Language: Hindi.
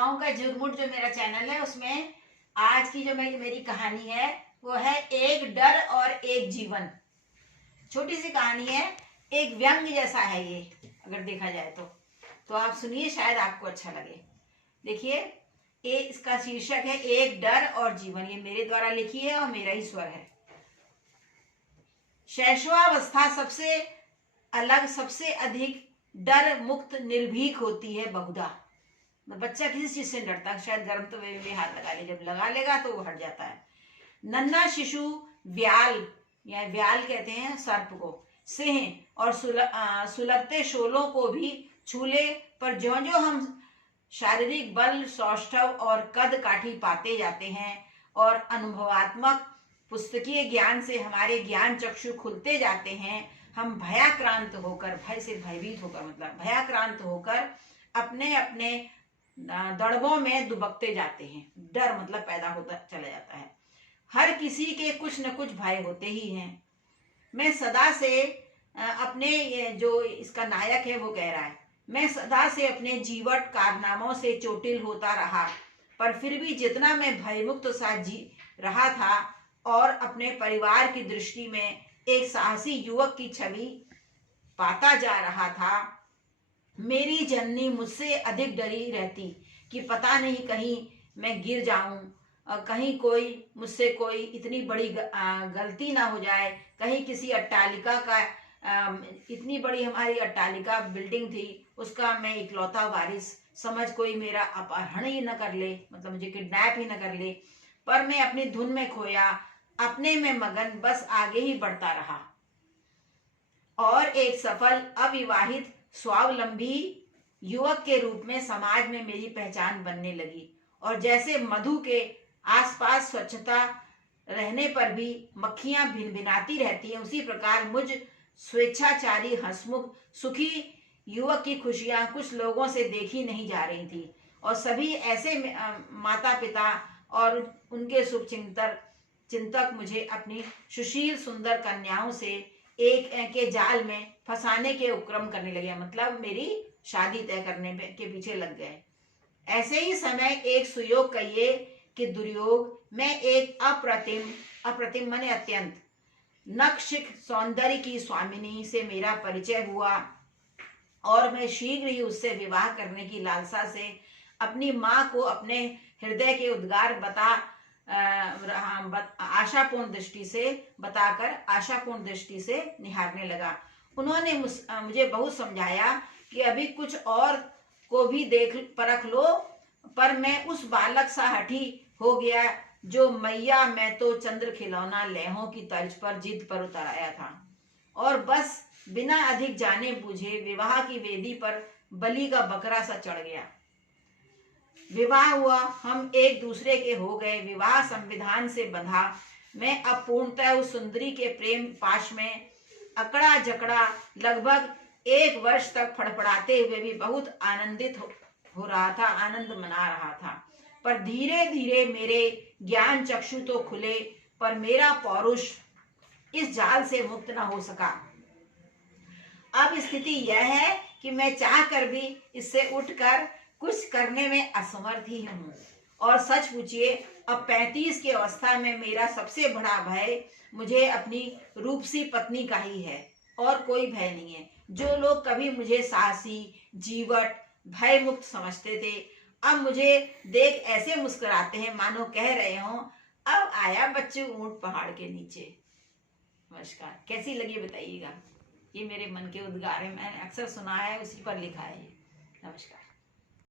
कथाओं का झुरमुट जो मेरा चैनल है उसमें आज की जो मेरी कहानी है वो है एक डर और एक जीवन। छोटी सी कहानी है, एक व्यंग जैसा है ये, अगर देखा जाए तो आप सुनिए, शायद आपको अच्छा लगे। देखिए, इसका शीर्षक है एक डर और जीवन। ये मेरे द्वारा लिखी है और मेरा ही स्वर है। शैशवावस्था सबसे अलग, सबसे अधिक डर मुक्त निर्भीक होती है बहुधा। बच्चा किसी चीज से डरता है, शायद गर्म तवे में हाथ लगा ले, जब लगा लेगा तो वो हट जाता है। नन्हा शिशु व्याल या व्याल कहते हैं सर्प को, सिंह और सुलगते शोलों को भी छूले, पर ज्यों ज्यों हम शारीरिक बल, सौष्ठव और कद काठी पाते जाते हैं और अनुभवात्मक पुस्तकीय ज्ञान से हमारे ज्ञान चक्षु खुलते जाते हैं, हम भयाक्रांत होकर, भय से भयभीत होकर, मतलब भयाक्रांत होकर अपने अपने दड़बों में दुबकते जाते हैं। डर मतलब पैदा होता चला जाता है। हर किसी के कुछ न कुछ भय होते ही हैं। मैं सदा से अपने, जो इसका नायक है वो कह रहा है, मैं सदा से अपने जीवट कारनामों से चोटिल होता रहा, पर फिर भी जितना मैं भयमुक्त सा जी रहा था और अपने परिवार की दृष्टि में एक साहसी युवक की छवि पाता जा रहा था, मेरी जननी मुझसे अधिक डरी रहती कि पता नहीं कहीं मैं गिर जाऊं, कहीं कोई मुझसे कोई इतनी बड़ी गलती ना हो जाए, कहीं किसी अट्टालिका का, इतनी बड़ी हमारी अट्टालिका बिल्डिंग थी, उसका मैं इकलौता वारिस समझ कोई मेरा अपहरण ही न कर ले, मतलब मुझे किडनैप ही न कर ले। पर मैं अपनी धुन में खोया, अपने में मगन, बस आगे ही बढ़ता रहा और एक सफल अविवाहित स्वावलंबी युवक के रूप में समाज में मेरी पहचान बनने लगी। और जैसे मधु के आसपास स्वच्छता रहने पर भी मक्खियां भिनभिनाती रहती हैं, उसी प्रकार मुझ स्वेच्छाचारी हंसमुख सुखी युवक की खुशियां कुछ लोगों से देखी नहीं जा रही थी, और सभी ऐसे माता पिता और उनके शुभ चिंतक मुझे अपनी सुशील सुंदर कन्याओं से एक के जाल में फंसाने के उपक्रम करने लगे, मतलब मेरी शादी तय करने के पीछे लग गए। ऐसे ही समय एक सुयोग कहिए कि दुर्योग में एक अप्रतिम माने अत्यंत नखशिख सौंदर्य की स्वामिनी से मेरा परिचय हुआ, और मैं शीघ्र ही उससे विवाह करने की लालसा से अपनी माँ को अपने हृदय के उद्गार आशापूर्ण दृष्टि से निहारने लगा। उन्होंने मुझे बहुत समझाया कि अभी कुछ और को भी देख परख लो, पर मैं उस बालक सा हठी हो गया जो मैया मैं तो चंद्र खिलौना लहरों की तर्ज पर जिद पर उतर आया था, और बस बिना अधिक जाने बूझे विवाह की वेदी पर बलि का बकरा सा चढ़ गया। विवाह हुआ, हम एक दूसरे के हो गए, विवाह संविधान से बंधा। मैं अब पूर्णतः उस सुंदरी के प्रेम पाश में अकड़ा जकड़ा लगभग 1 वर्ष तक फड़फड़ाते हुए भी बहुत आनंदित हो रहा था, आनंद मना रहा था। पर धीरे धीरे मेरे ज्ञान चक्षु तो खुले, पर मेरा पौरुष इस जाल से मुक्त न हो सका। अब स्थिति यह है कि मैं चाह कर भी इससे उठकर कुछ करने में असमर्थ ही हूँ। और सच पूछिए, अब 35 की अवस्था में मेरा सबसे बड़ा भय मुझे अपनी रूपसी पत्नी का ही है, और कोई भय नहीं है। जो लोग कभी मुझे साहसी, जीवट, भय मुक्त समझते थे, अब मुझे देख ऐसे मुस्कुराते हैं मानो कह रहे हों, अब आया बच्चू ऊंट पहाड़ के नीचे। नमस्कार, कैसी लगी बताइएगा। ये मेरे मन के उद्गार है, मैंने अक्सर सुना है, उसी पर लिखा है। नमस्कार।